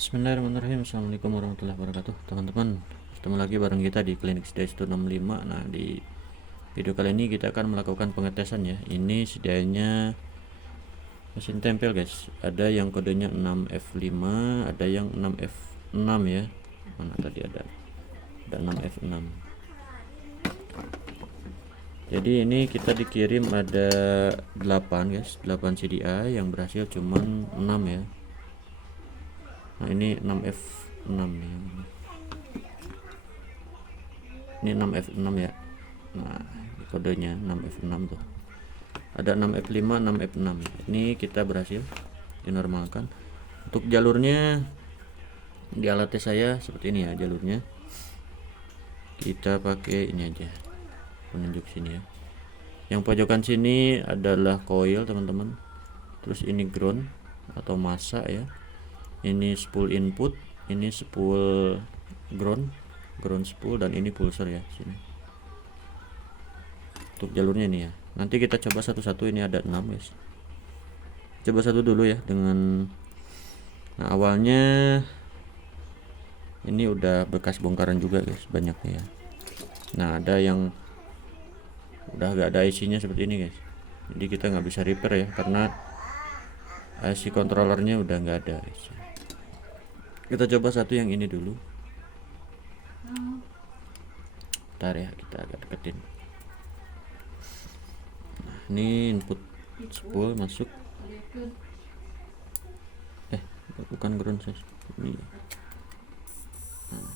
Bismillahirrahmanirrahim. Assalamualaikum warahmatullahi wabarakatuh, teman-teman. Ketemu lagi bareng kita di Klinik Sedays 65. Nah, di video kali ini kita akan melakukan pengetesan ya. Ini sedianya mesin tempel, guys. Ada yang kodenya 6F5, ada yang 6F6 ya. Mana tadi ada 6F6. Jadi ini kita dikirim ada 8, guys. 8 CDI yang berhasil cuman 6 ya. Nah, ini 6F6 nih. Ini 6F6 ya. Nah, kodenya 6F6 tuh. Ada 6F5, 6F6. Ini kita berhasil dinormalkan. Untuk jalurnya di alatnya saya seperti ini ya jalurnya. Kita pakai ini aja. Penunjuk sini ya. Yang pojokan sini adalah coil, teman-teman. Terus ini ground atau massa ya. Ini spool input, ini spool ground spool, dan ini pulser ya sini. Untuk jalurnya ini ya. Nanti kita coba satu-satu. Ini ada 6, guys. Coba satu dulu ya dengan. Nah, awalnya ini udah bekas bongkaran juga, guys, banyaknya ya. Nah, ada yang udah gak ada IC-nya seperti ini, guys. Jadi kita nggak bisa repair ya karena IC controllernya udah nggak ada, guys. Kita coba satu yang ini dulu. Bentar ya, kita agak deketin. Nah, ini input spool masuk. Bukan ground size. Ini. Nah.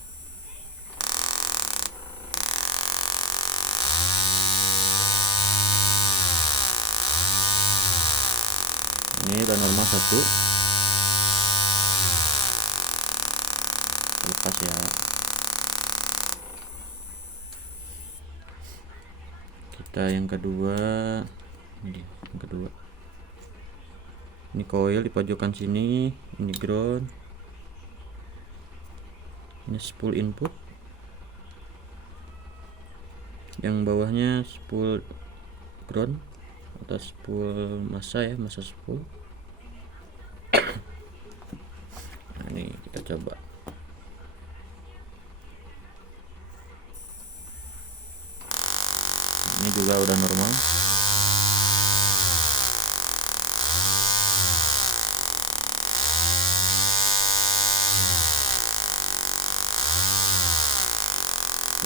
Ini udah normal satu. Lepas ya. Kita yang kedua. Ini yang kedua. Ini coil di pojokan sini, ini ground. Ini spool input. Yang bawahnya spool ground atau spool massa ya, massa spool. Nah, ini kita coba. Ini juga udah normal.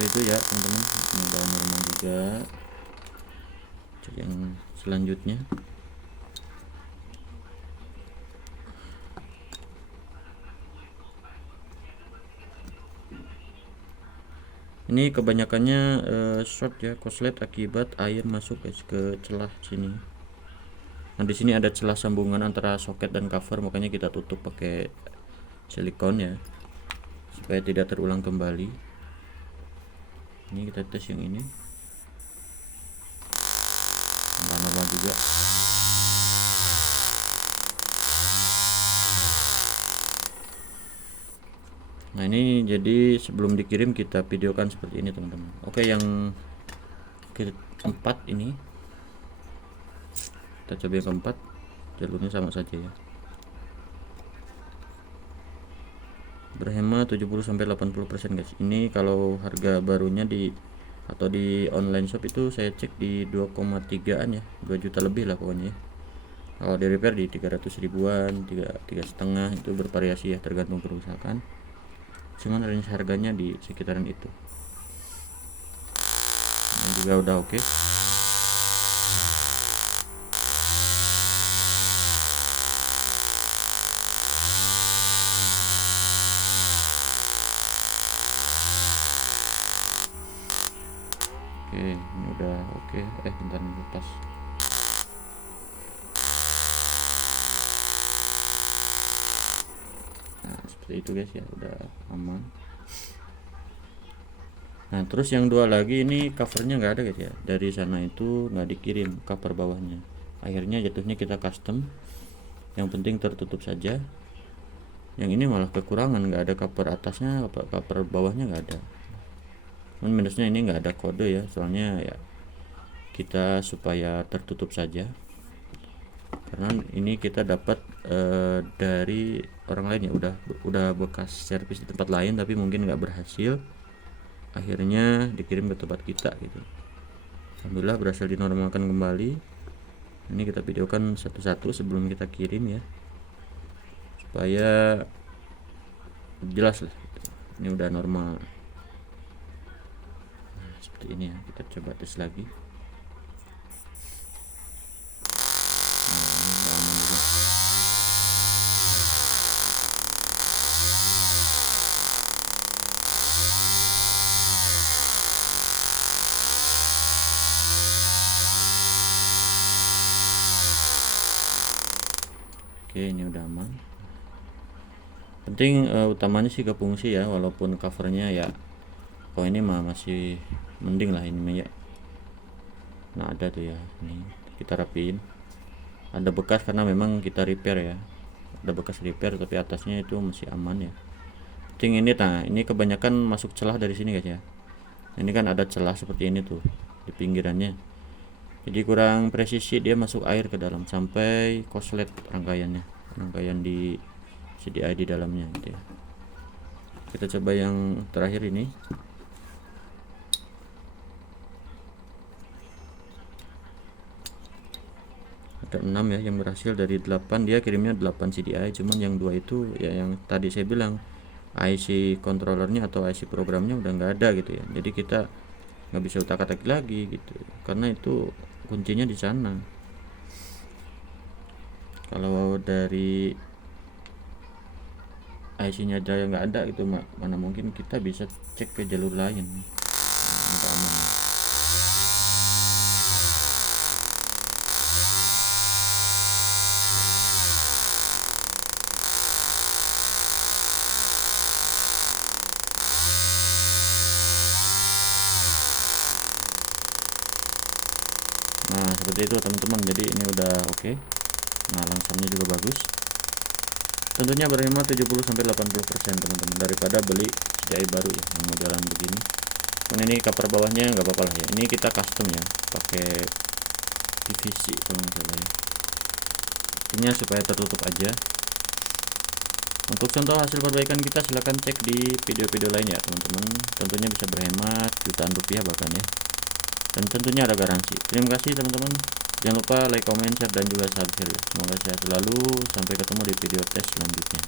Itu ya, teman-teman. Ini udah normal juga. Cek yang selanjutnya. Ini kebanyakannya short ya, korslet akibat air masuk, guys, ke celah sini. Nah, di sini ada celah sambungan antara soket dan cover, makanya kita tutup pakai silikon ya, supaya tidak terulang kembali. Ini kita tes yang ini. Nggak normal juga. Nah, ini jadi sebelum dikirim kita videokan seperti ini, teman-teman. Oke, yang keempat ini kita coba yang keempat. Jalurnya sama saja ya. Berhemat 70-80%, guys. Ini kalau harga barunya di online shop itu saya cek di 2,3an ya, 2 juta lebih lah pokoknya ya. Kalau di repair di 300 ribuan, 3,5 itu bervariasi ya, tergantung kerusakan. Cuman range harganya di sekitaran itu. Ini juga udah oke. Oke, ini udah oke. Bentar nih, lepas. Nah, seperti itu, guys ya, udah aman. Nah, terus yang dua lagi ini covernya nggak ada, guys ya. Dari sana itu nggak dikirim cover bawahnya. Akhirnya jatuhnya kita custom. Yang penting tertutup saja. Yang ini malah kekurangan, nggak ada cover atasnya, cover bawahnya nggak ada. Minusnya ini nggak ada kode ya, soalnya ya kita supaya tertutup saja. karena ini kita dapat dari orang lain ya, udah bekas servis di tempat lain tapi mungkin nggak berhasil, akhirnya dikirim ke tempat kita gitu. Alhamdulillah berhasil dinormalkan kembali. Ini kita videokan satu-satu sebelum kita kirim ya, supaya jelas lah gitu. Ini udah normal. Nah, seperti ini ya, kita coba tes lagi. Oke, ini udah aman. Penting utamanya sih ke fungsi ya, walaupun covernya ya kalau ini mah masih mending lah ini ya. Nah ada tuh ya, ini kita rapiin. Ada bekas karena memang kita repair ya, ada bekas repair tapi atasnya itu masih aman ya. Penting ini, nah ini kebanyakan masuk celah dari sini guys ya. Ini kan ada celah seperti ini tuh di pinggirannya, jadi kurang presisi, dia masuk air ke dalam sampai korslet rangkaian di CDI di dalamnya gitu ya. Kita coba yang terakhir ini. Ada 6 ya yang berhasil dari 8, dia kirimnya 8 CDI, cuman yang 2 itu ya yang tadi saya bilang IC controllernya atau IC programnya udah nggak ada gitu ya, jadi kita nggak bisa utak-atik lagi gitu karena itu kuncinya di sana. Kalau dari IC-nya aja yang nggak ada gitu, mana mungkin kita bisa cek ke jalur lain. Nggak aman. Nah seperti itu teman-teman, jadi ini udah oke. Nah langsamnya juga bagus, tentunya berhemat 70-80% teman-teman daripada beli CDI baru ya yang modelan begini. Cuman ini cover bawahnya nggak apa-apa lah ya, ini kita custom ya pakai PVC kalau nggak salah ya, intinya supaya tertutup aja. Untuk contoh hasil perbaikan kita silahkan cek di video-video lain ya teman-teman, tentunya bisa berhemat jutaan rupiah bahkan ya, dan tentunya ada garansi. Terima kasih teman-teman, jangan lupa like, comment, share, dan juga subscribe ya. Semoga sehat selalu, sampai ketemu di video tes selanjutnya.